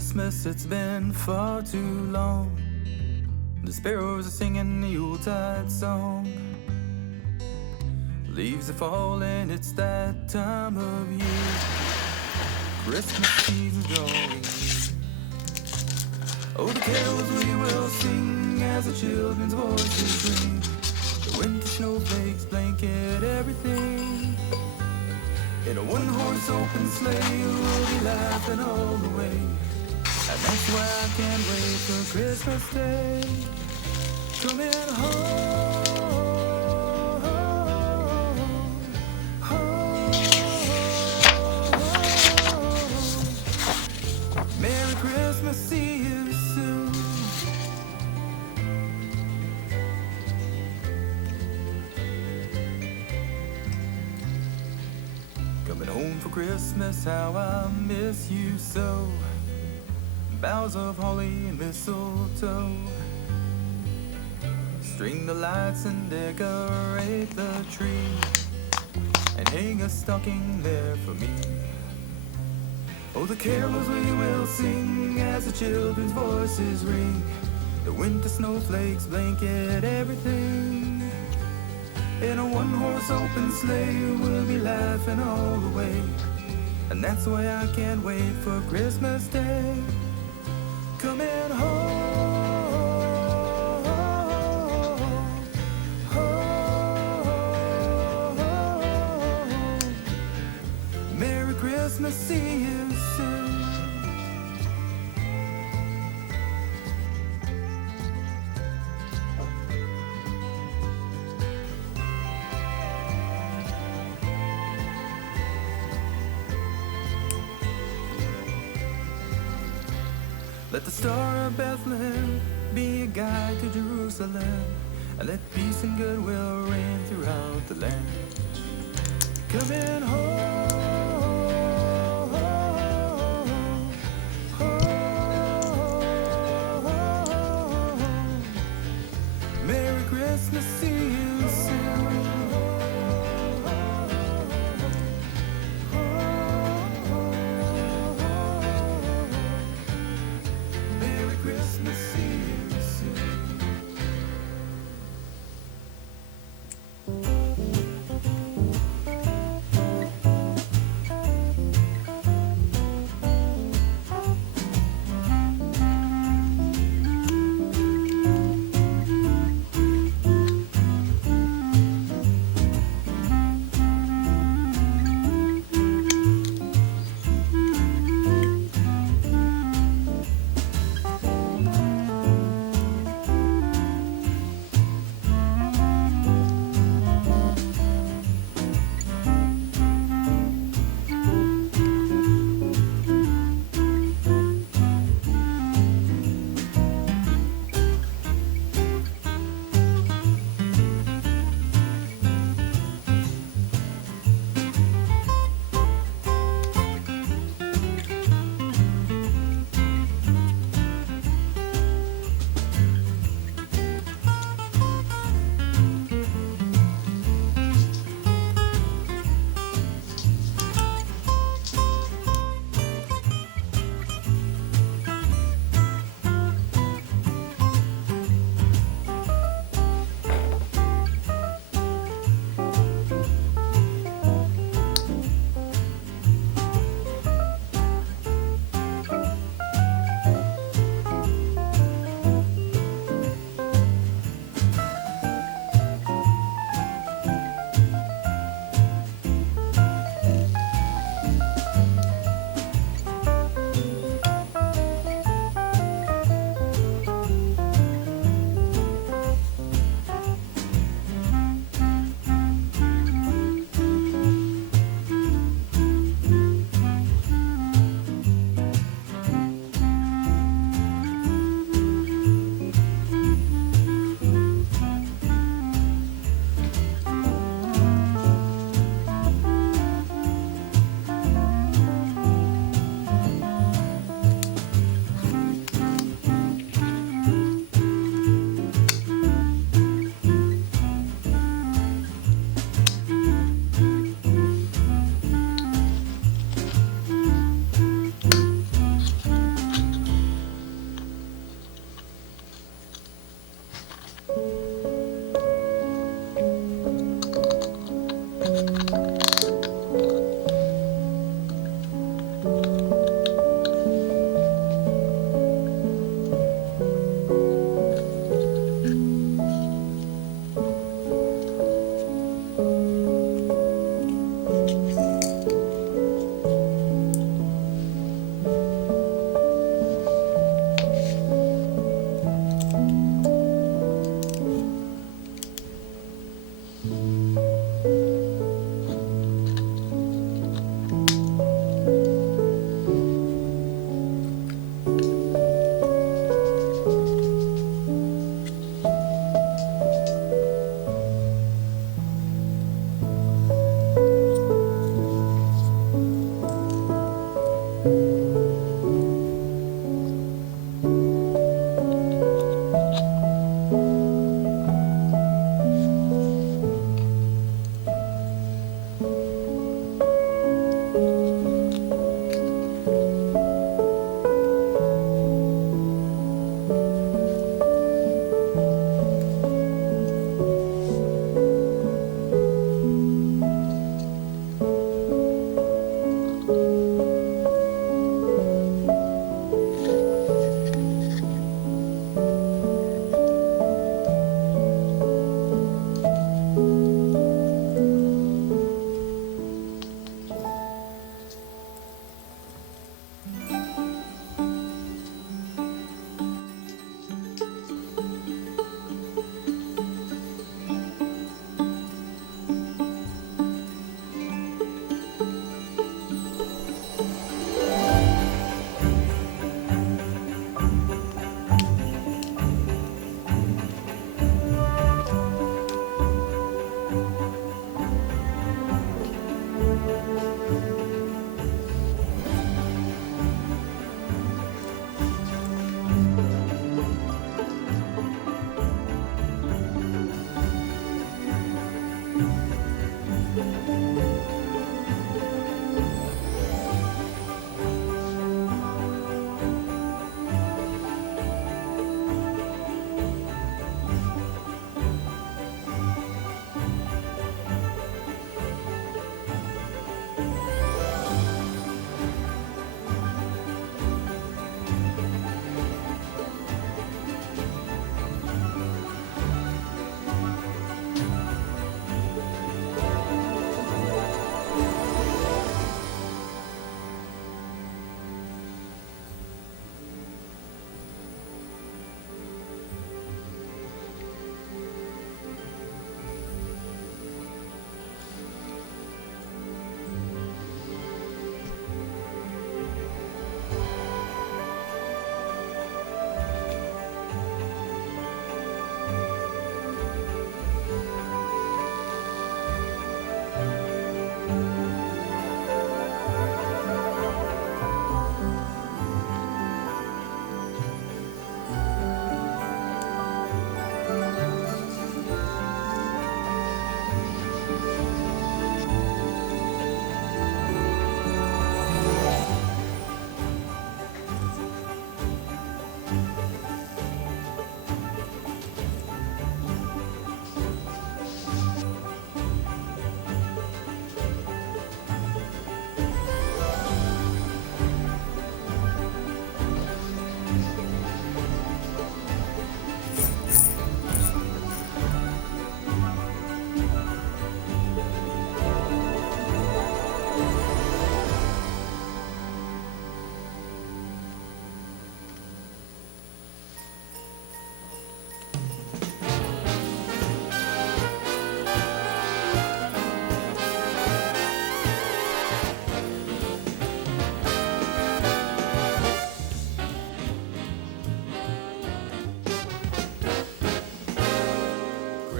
Christmas, it's been far too long. The sparrows are singing the Yuletide song. Leaves are falling, it's that time of year. Christmas season's drawing near. Oh, the carols we will sing as the children's voices ring. The winter snowflakes blanket everything. In a one-horse open sleigh, we'll be laughing all the way. And that's why I can't wait for Christmas Day. Coming home, home. Merry Christmas, see you soon. Coming home for Christmas, how I miss you so. Boughs of holly and mistletoe. String the lights and decorate the tree. And hang a stocking there for me. Oh, the carols we will sing as the children's voices ring. The winter snowflakes blanket everything. In a one-horse open sleigh, we'll be laughing all the way. And that's why I can't wait for Christmas Day. Coming home, home. Merry Christmas, see you soon. Let the star of Bethlehem be a guide to Jerusalem, and let peace and goodwill reign throughout the land. Coming home, home. Merry Christmas, see you soon. Christmas, see you soon.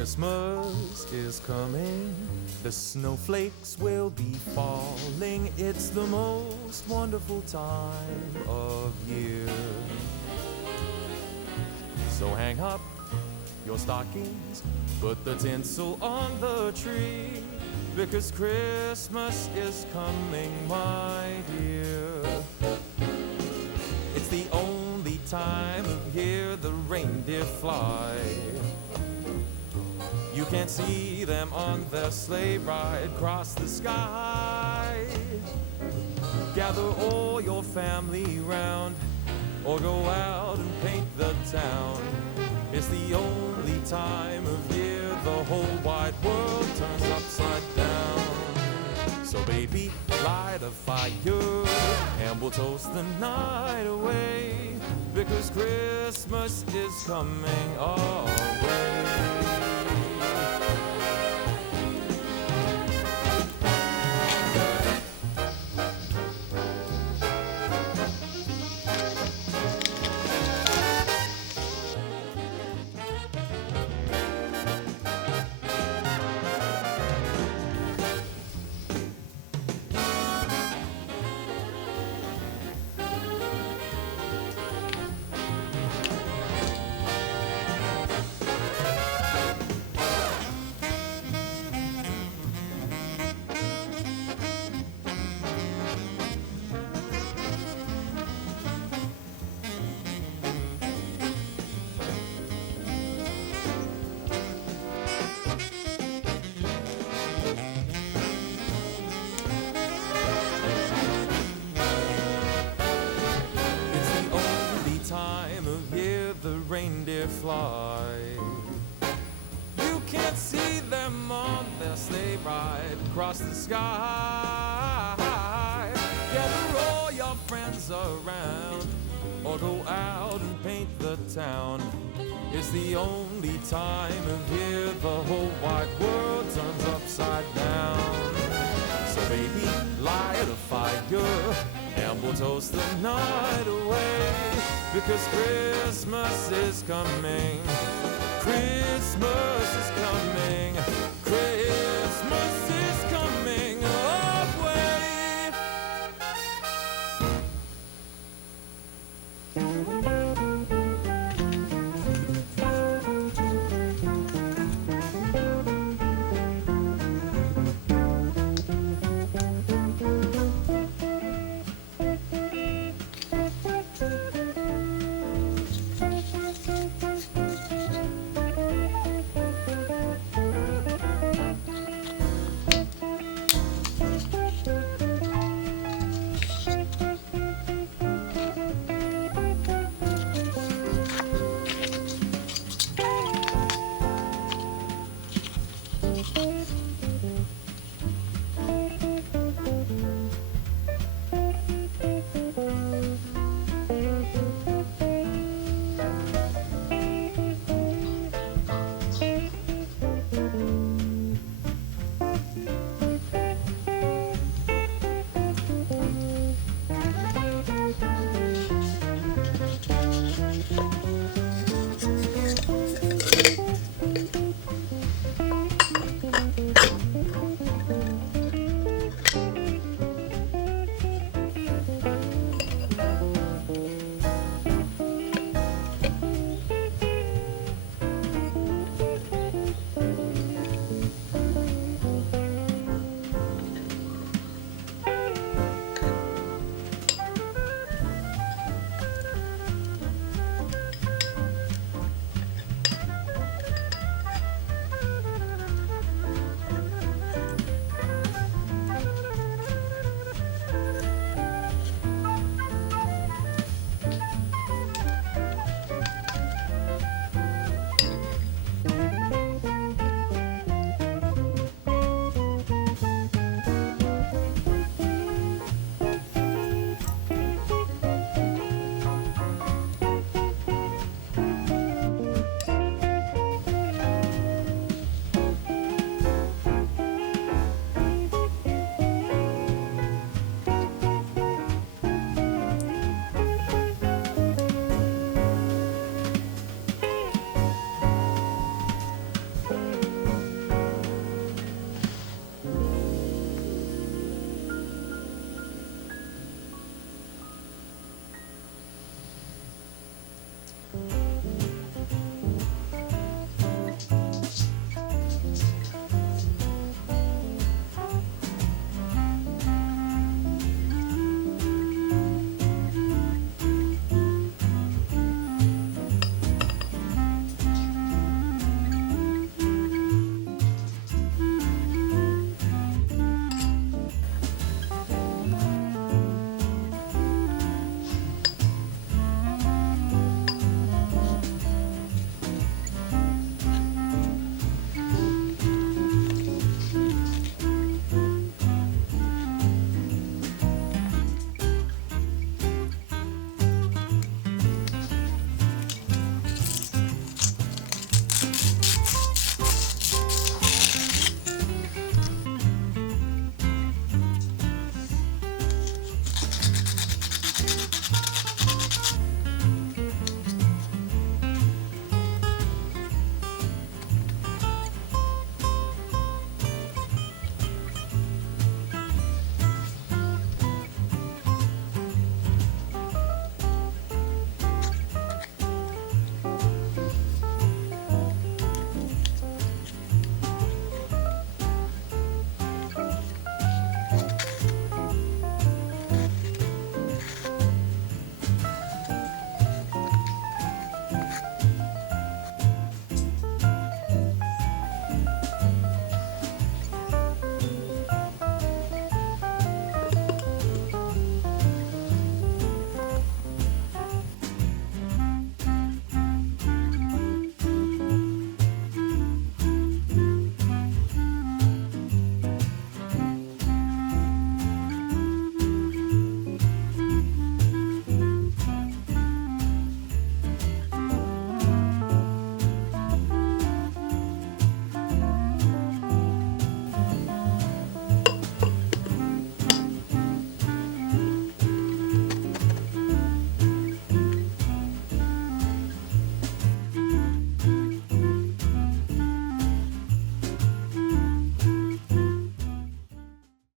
Christmas is coming. The snowflakes will be falling. It's the most wonderful time of year. So hang up your stockings, put the tinsel on the tree, because Christmas is coming, my dear. It's the only time of year the reindeer fly. You can't see them on their sleigh ride across the sky. Gather all your family round, or go out and paint the town. It's the only time of year the whole wide world turns upside down. So baby, light a fire and we'll toast the night away, because Christmas is coming our way. Reindeer fly. You can't see them on their sleigh ride across the sky. Gather all your friends around, or go out and paint the town. It's the only time of year the whole wide world turns upside down. So baby, light a fire and we'll toast the night away, because Christmas is coming